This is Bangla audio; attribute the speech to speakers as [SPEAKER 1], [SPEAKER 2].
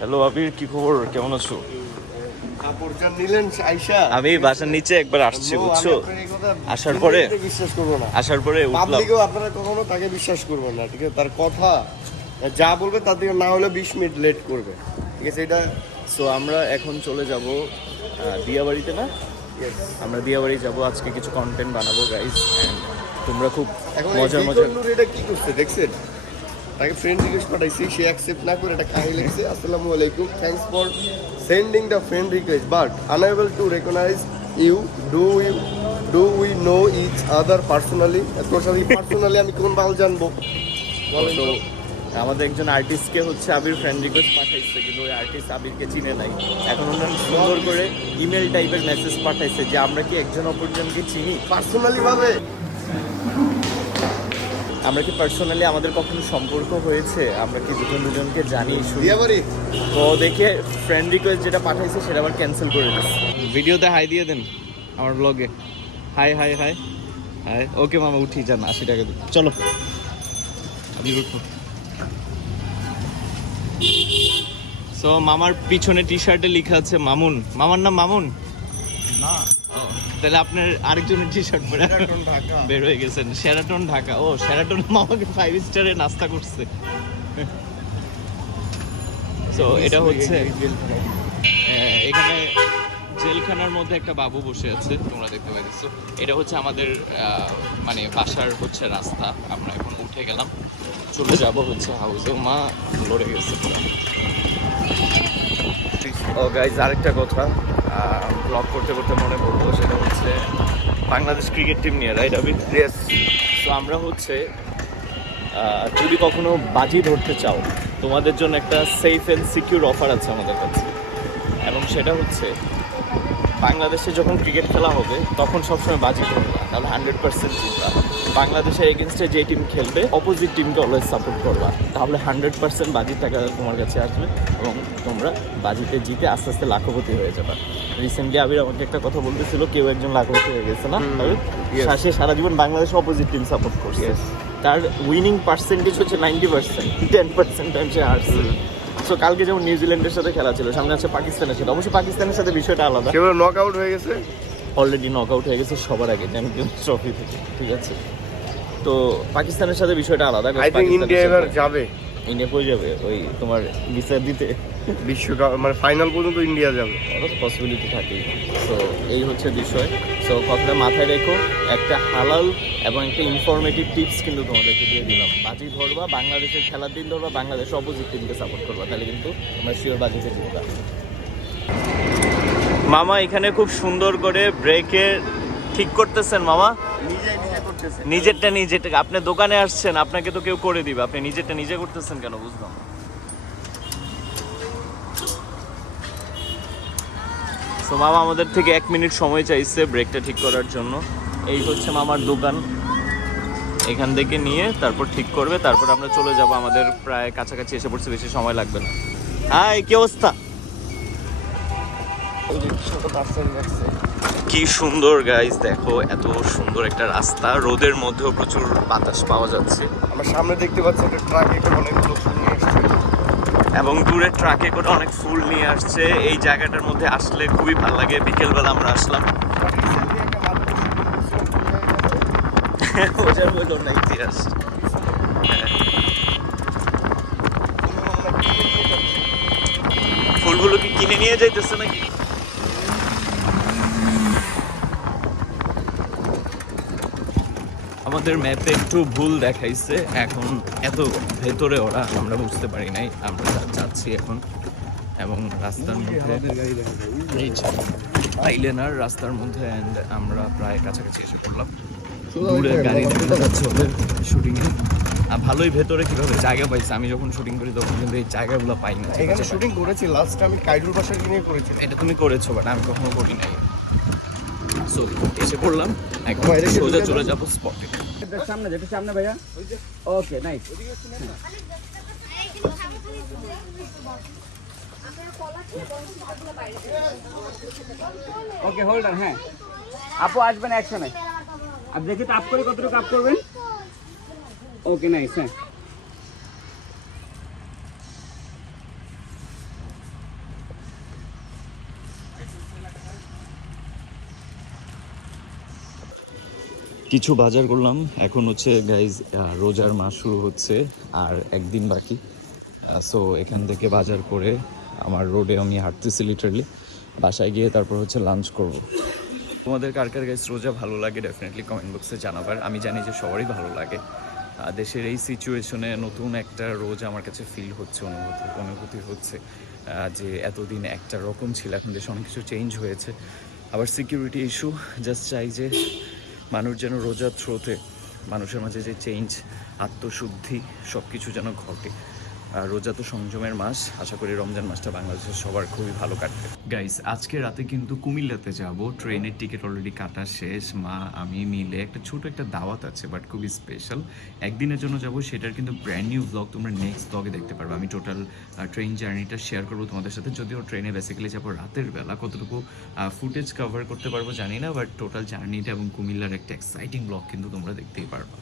[SPEAKER 1] হ্যালো আবির কি খবর? কেমন আছো? আমি বাসার নিচে একবার আসছি বুঝছ? আসার পরে?
[SPEAKER 2] বিশ্বাস করব না।
[SPEAKER 1] আসার পরে
[SPEAKER 2] পাবলিকও আপনারা কখনো তাকে বিশ্বাস করবেন না ঠিক আছে? তার কথা যা বলবে তার থেকে না হলে বিশ মিনিট লেট করবে ঠিক আছে? এটা
[SPEAKER 1] সো আমরা এখন চলে যাব দিয়াবাড়িতে না. আমরা দিয়াবাড়ি যাব আজকে কিছু কন্টেন্ট বানাবো গাইজ তোমরা খুব
[SPEAKER 2] এখন
[SPEAKER 1] মজা
[SPEAKER 2] মজা
[SPEAKER 1] মজা
[SPEAKER 2] মজা এটা কি করছে দেখছেন? তাকে ফ্রেন্ড রিকোয়েস্ট পাঠাইছি সে অ্যাকসেপ্ট না করে এটা কাহিনী লিখছে আসসালামু আলাইকুম। Thanks for sending the friend request but unable to recognise you do you do we know each other personally তোর সাথে পার্সোনালি আমি কোন বাল জানব?
[SPEAKER 1] তো। আমাদের একজন আর্টিস্টকে হচ্ছে আবির ফ্রেন্ড রিকোয়েস্ট পাঠাইছে কিন্তু ওই আর্টিস্ট আবিরকে চিনে নাই। এখন ওনার সুন্দর করে ইমেল টাইপের মেসেজ পাঠাইছে যে আমরা কি একজন অপরজনকে চিনি?
[SPEAKER 2] পার্সোনালি ভাবে।
[SPEAKER 1] আমরা কি পার্সোনালি আমাদের কখনো সম্পর্ক হয়েছে? আমরা কি দুজন দুজনকে জানি? তো দেখে ফ্রেন্ড রিকোয়েস্ট যেটা পাঠাইছে সেটা আবার ক্যান্সেল করে দিচ্ছে ভিডিওতে হাই দিয়ে দেন আমার ব্লগে hi hi hi hi okay মামা উঠি যান আশি টাকা দিন। চলো। আপনি উঠো সো মামার পিছনে টি শার্টে লেখা আছে মামুন। মামার নাম মামুন?
[SPEAKER 2] না।
[SPEAKER 1] তাহলে আপনার আরেকজনের টি শার্ট পরে বের হয়ে গেছেন। সেরাটন ঢাকা। ও সেরাটন মামাকে ফাইভ স্টারে নাস্তা করছে। তো এটা হচ্ছে এখানে জেলখানার মধ্যে একটা বাবু বসে আছে তোমরা দেখতে পাইতেছো। এটা হচ্ছে আমাদের আহ, মানে বাসার হচ্ছে রাস্তা। আমরা এখন উঠে গেলাম। চলে যাব হচ্ছে হাউসে মা লড়ে গেছে ও গাইজ আরেকটা কথা। ব্লগ করতে করতে মনে পড়ল সেটা হচ্ছে বাংলাদেশ ক্রিকেট টিম নিয়ে রাইট আবির
[SPEAKER 2] ইয়েস
[SPEAKER 1] তো আমরা হচ্ছে যদি কখনো বাজি ধরতে চাও তোমাদের জন্য একটা সেফ অ্যান্ড সিকিউর অফার আছে আমাদের কাছে। এবং সেটা হচ্ছে বাংলাদেশে যখন ক্রিকেট খেলা হবে তখন সবসময় বাজি ধরবা তাহলে হান্ড্রেড পার্সেন্ট জিতবা। বাংলাদেশের এগেনস্টে যে টিম খেলবে অপোজিট টিমকে অলওয়েজ সাপোর্ট করবা। তাহলে হান্ড্রেড পার্সেন্ট বাজির টাকা তোমার কাছে আসবে এবং তোমরা বাজিতে জিতে আস্তে আস্তে লাখপতি হয়ে যাবা। রিসেন্টলি আবির আমাকে একটা কথা বলতেছিল কেউ একজন লাখপতি হয়ে গেছে না. সে সারা জীবন বাংলাদেশ অপোজিট টিম সাপোর্ট করছে। তার উইনিং পার্সেন্টেজ হচ্ছে ninety percent ten percent time সে হারছে। সো কালকে যেমন নিউজিল্যান্ডের সাথে খেলা ছিল সামনে আছে পাকিস্তানের সাথে। অবশ্যই পাকিস্তানের সাথে বিষয়টা আলাদা।
[SPEAKER 2] কেউ নক আউট হয়ে গেছে?
[SPEAKER 1] অলরেডি নক আউট হয়ে গেছে সবার আগে চ্যাম্পিয়ন্স ট্রফি থেকে ঠিক আছে? তো পাকিস্তানের সাথে বিষয়টা আলাদা
[SPEAKER 2] আই থিঙ্ক ইন্ডিয়া এবার যাবে।
[SPEAKER 1] ইন্ডিয়া কই যাবে ওই তোমার বিচার দিতে।
[SPEAKER 2] বিশ্বকাপ মানে ফাইনাল পর্যন্ত ইন্ডিয়া যাবে।
[SPEAKER 1] ওটা পসিবিলিটি থাকেই। তো এই হচ্ছে বিষয়। সো কথাটা মাথায় রেখো একটা হালাল এবং একটা ইনফরমেটিভ টিপস কিন্তু তোমাদেরকে দিয়ে দিলাম। বাজি ধরবা বাংলাদেশের খেলার দিন ধরবা বাংলাদেশ অপোজিট টিমকে সাপোর্ট করবা তাহলে কিন্তু তোমরা শিওর বাজিতে জিতবা মামা এখানে খুব সুন্দর করে ব্রেকে ঠিক করতেছেন মামা।
[SPEAKER 2] নিজে
[SPEAKER 1] নিজেরটা নিজেরটা আপনি দোকানে আসছেন আপনাকে তো কেউ করে দিবে আপনি নিজেরটা নিজে করতেছেন কেন বুঝলাম। তো মামা আমাদের থেকে এক মিনিট সময় চাইছে ব্রেকটা ঠিক করার জন্য। এই হচ্ছে মামার দোকান। এখান থেকে নিয়ে তারপর ঠিক করবে তারপর আমরা চলে যাব। আমাদের প্রায় কাছাকাছি এসে পড়ছে বেশি সময় লাগবে না। হাই কি অবস্থা? কি সুন্দর গাইস দেখো এত সুন্দর একটা রাস্তা। রোদের মধ্যেও প্রচুর বাতাস পাওয়া যাচ্ছে।
[SPEAKER 2] আমার সামনে দেখতে পাচ্ছি একটা ট্রাকে করে অনেকগুলো ফুল নিয়ে এসছে
[SPEAKER 1] এবং দূরে ট্রাকে করে অনেক ফুল নিয়ে আসছে। এই জায়গাটার মধ্যে আসলে খুবই ভালো লাগে। বিকেলবেলা আমরা আসলাম। ওটার বলল না ইতিহাস। ফুলগুলো কি কিনে নিয়ে যাইতেছে নাকি? আমাদের ম্যাপে একটু ভুল দেখাইছে। এখন এত ভেতরে ওরা আমরা বুঝতে পারি নাই। আমরা যাচ্ছি এখন। এবং রাস্তার মধ্যে আইলেনার রাস্তার মধ্যে অ্যান্ড আমরা প্রায় কাছাকাছি এসে পড়লাম। দূরে গাড়ি দেখা যাচ্ছে ওদের শুটিংয়ে আর ভালোই ভেতরে কীভাবে জায়গা পাইছে আমি যখন শুটিং করি তখন কিন্তু এই জায়গাগুলো পাই না ঠিক
[SPEAKER 2] এখানে
[SPEAKER 1] আছে?
[SPEAKER 2] শুটিং করেছি লাস্ট আমি কাইডুর বাসায় নিয়ে করেছি
[SPEAKER 1] এটা তুমি করেছ বাট আমি কখনো করি নাই সো এসে পড়লাম। একদম
[SPEAKER 2] বাইরে
[SPEAKER 1] সোজা চলে যাব স্পটে
[SPEAKER 3] সামনে একটু সামনে ভাইয়া। Okay nice okay hold on হ্যাঁ। আপু আসবেন অ্যাকশনে আর দেখি তো করে কতটুকু আপ করবেন? ওকে নাইস হ্যাঁ।
[SPEAKER 1] কিছু বাজার করলাম। এখন হচ্ছে গাইজ রোজার মাস শুরু হচ্ছে আর একদিন বাকি। সো এখান থেকে বাজার করে আমার রোডে আমি হাঁটতেছি লিটারলি বাসায় গিয়ে তারপর হচ্ছে লাঞ্চ করব। তোমাদের কার কার গাইজ রোজা ভালো লাগে ডেফিনেটলি কমেন্ট বক্সে জানাবার। আমি জানি যে সবারই ভালো লাগে। দেশের এই সিচুয়েশনে নতুন একটা রোজ আমার কাছে ফিল হচ্ছে, অনুভূতি অনুভূতি হচ্ছে যে এতদিন একটা রকম ছিল। এখন দেশে অনেক কিছু চেঞ্জ হয়েছে। আবার সিকিউরিটি ইস্যু জাস্ট চাই যে মানুষ যেন রোজার থ্রোতে মানুষের মাঝে যে চেঞ্জ আত্মশুদ্ধি সব কিছু যেন ঘটে। রোজা তো সংযমের মাস। আশা করি রমজান মাসটা বাংলাদেশের সবার খুবই ভালো কাটবে। গাইস আজকে রাতে কিন্তু কুমিল্লাতে যাব। ট্রেনের টিকিট অলরেডি কাটা শেষ। মা, আমি মিলে একটা ছোট একটা দাওয়াত আছে বাট খুবই স্পেশাল একদিনের জন্য যাব, সেটার কিন্তু ব্র্যান্ড নিউ ব্লগ তোমরা নেক্সট ব্লগে দেখতে পারবে। আমি টোটাল ট্রেন জার্নিটা শেয়ার করব তোমাদের সাথে। যদিও ট্রেনে বেসিক্যালি যাব রাতের বেলা। কতটুকু ফুটেজ কভার করতে পারব জানি না বাট টোটাল জার্নিটা এবং কুমিল্লার একটা এক্সাইটিং ব্লগ কিন্তু তোমরা দেখতেই পারবে।